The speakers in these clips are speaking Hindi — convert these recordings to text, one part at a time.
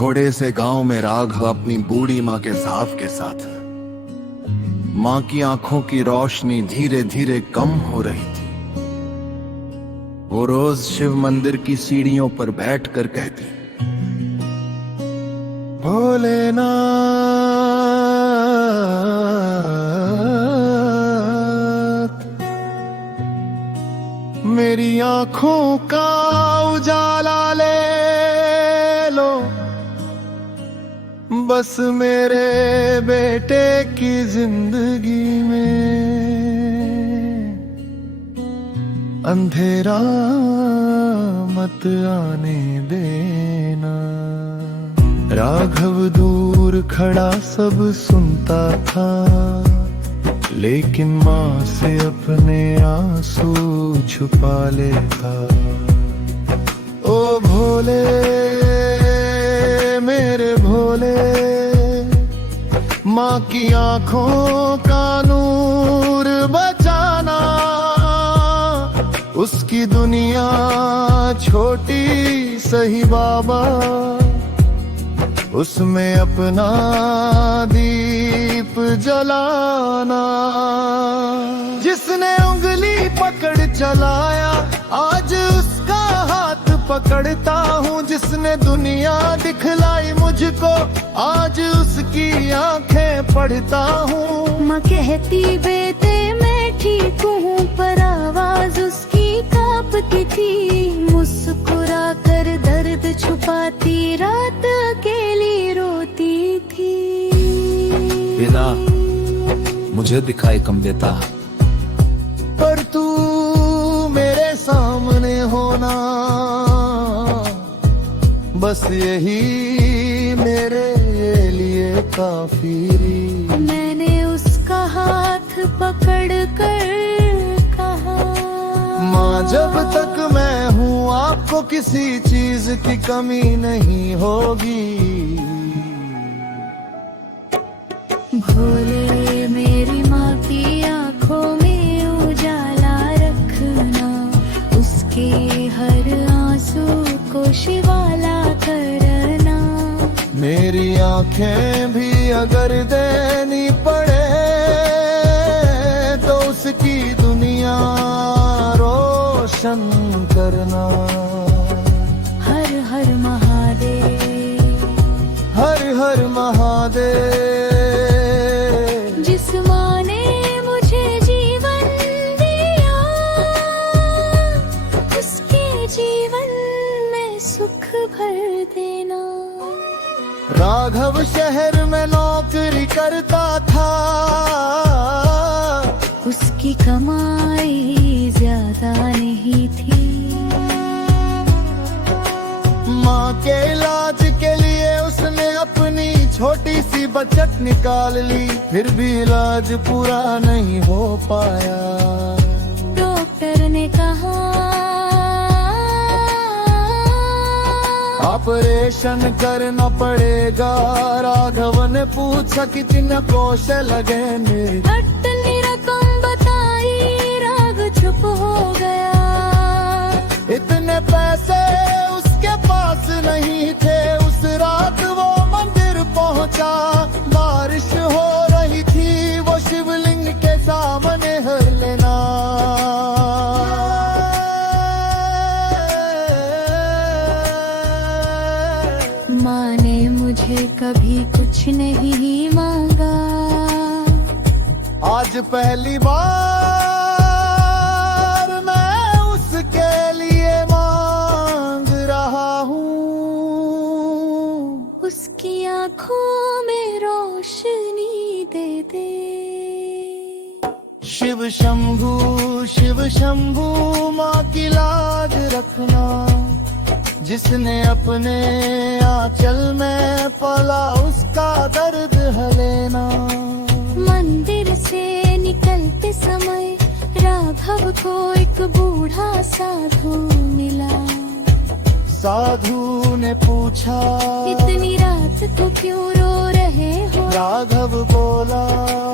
छोटे से गांव में राघव अपनी बूढ़ी माँ के साथ माँ की आंखों की रोशनी धीरे धीरे कम हो रही थी। वो रोज शिव मंदिर की सीढ़ियों पर बैठकर कहती, भोलेनाथ मेरी आंखों का उजाला ले लो, बस मेरे बेटे की जिंदगी में अंधेरा मत आने देना। राघव दूर खड़ा सब सुनता था, लेकिन माँ से अपने आंसू छुपा लेता। ओ भोले मेरे भोले, माँ की आंखों का नूर बचाना। उसकी दुनिया छोटी सही बाबा, उसमें अपना दीप जलाना। जिसने उंगली पकड़ चलाया आज उसका हाथ पकड़ता हूँ। जिसने दुनिया दिखलाई मुझको आज उसकी आंखें पढ़ता हूँ। माँ कहती बेटे मैं ठीक हूँ, पर आवाज उसकी कांपती थी। मुस्कुरा कर दर्द छुपाती रात अकेली रोती थी। पिता मुझे दिखाई कम देता, पर तू मेरे सामने होना, बस यही मेरे लिए काफी। मैंने उसका हाथ पकड़ कर कहा, माँ जब तक मैं हूँ आपको किसी चीज की कमी नहीं होगी। भोले मेरी माँ की आंखों में उजाला रखना, उसके हर आंसू को शिवाला करना। मेरी आंखें भी अगर देनी पड़े तो उसकी दुनिया रोशन करना। हर हर महादेव, हर हर महादेव। जिस माँ ने मुझे जीवन दिया, उसके जीवन में सुख भर देना। राघव शहर में नौकरी करता था, उसकी कमाई ज्यादा नहीं थी। माँ के इलाज के लिए उसने अपनी छोटी सी बचत निकाल ली, फिर भी इलाज पूरा नहीं हो पाया। डॉक्टर ने कहा ऑपरेशन करना पड़ेगा। राघव ने पूछा कितना पैसे लगेंगे। हटनी रकम बताई, राघव चुप हो गया। इतने पैसे उसके पास नहीं थे। उस रात वो मंदिर पहुंचा, बारिश हो रही थी। वो शिवलिंग के सामने हर लेना। माँ ने मुझे कभी कुछ नहीं मांगा, आज पहली बार मैं उसके लिए मांग रहा हूँ। उसकी आँखों में रोशनी दे दे। शिव शंभू माँ की लाज रखना। जिसने अपने आंचल में पाला उसका दर्द हलेना। मंदिर से निकलते समय राघव को एक बूढ़ा साधु मिला। साधु ने पूछा, इतनी रात तो क्यों रो रहे हो? राघव बोला,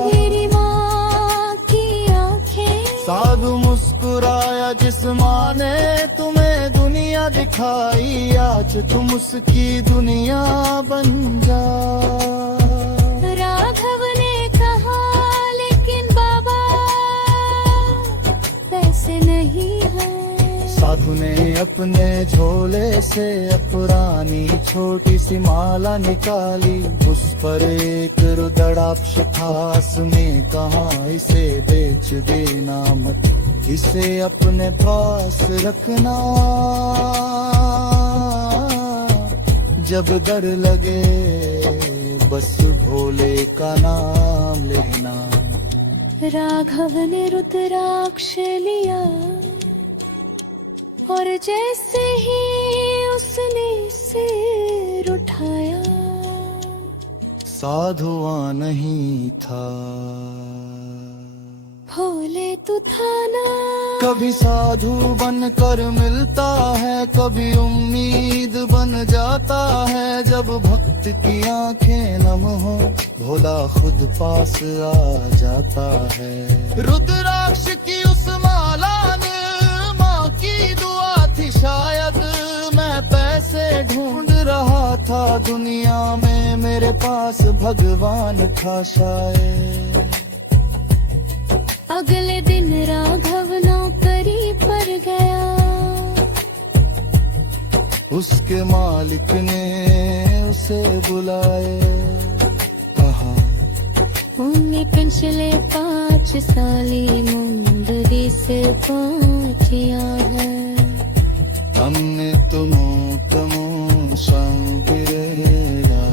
मेरी माँ की आंखें। साधु मुस्कुराया, जिस माँ ने तुम्हें दुनिया न दिखाई, आज तुम उसकी दुनिया बन जा। राघव ने कहा लेकिन बाबा पैसे नहीं है। साधु ने अपने झोले से पुरानी छोटी सी माला निकाली, उस पर एक रुद्राक्ष था, उसमें कहा इसे बेच देना मत, इसे अपने पास रखना, जब डर लगे बस भोले का नाम लेना। राघव ने रुद्राक्ष लिया और जैसे ही उसने सिर उठाया, साधु वहाँ नहीं था। भोले तू था ना। कभी साधु बनकर मिलता है, कभी उम्मीद बन जाता है, जब भक्त की आंखें नम हो भोला खुद पास आ जाता है। रुद्राक्ष की उस माला ने माँ की दुआ थी शायद, मैं पैसे ढूंढ रहा था दुनिया में, मेरे पास भगवान था शायद। अगले दिन राघव नौकरी पर गया, उसके मालिक ने उसे बुलाए, कहा उन्हें पिछले 5 साली मुंदरी से पहुंचिया है। हमने तुमो तमो संगिरेगा,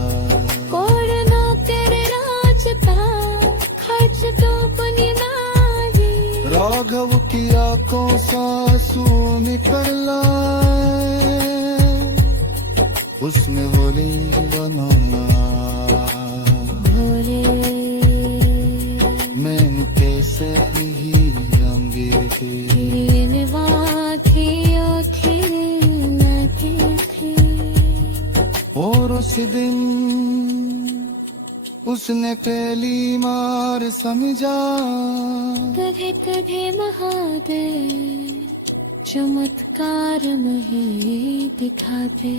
कोड़नो तेरे राजता खर्च तो बनी नारी। राघव की आंखों से आंसू निकल आए, उसमें होली बनाना। भोले मैं कैसे ही अंगे और उस दिन उसने पहली मार समझा, कभी कभी महादेव चमत्कार मुझे दिखाते।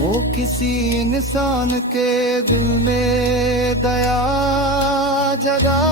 वो किसी इंसान के दिल में दया जगा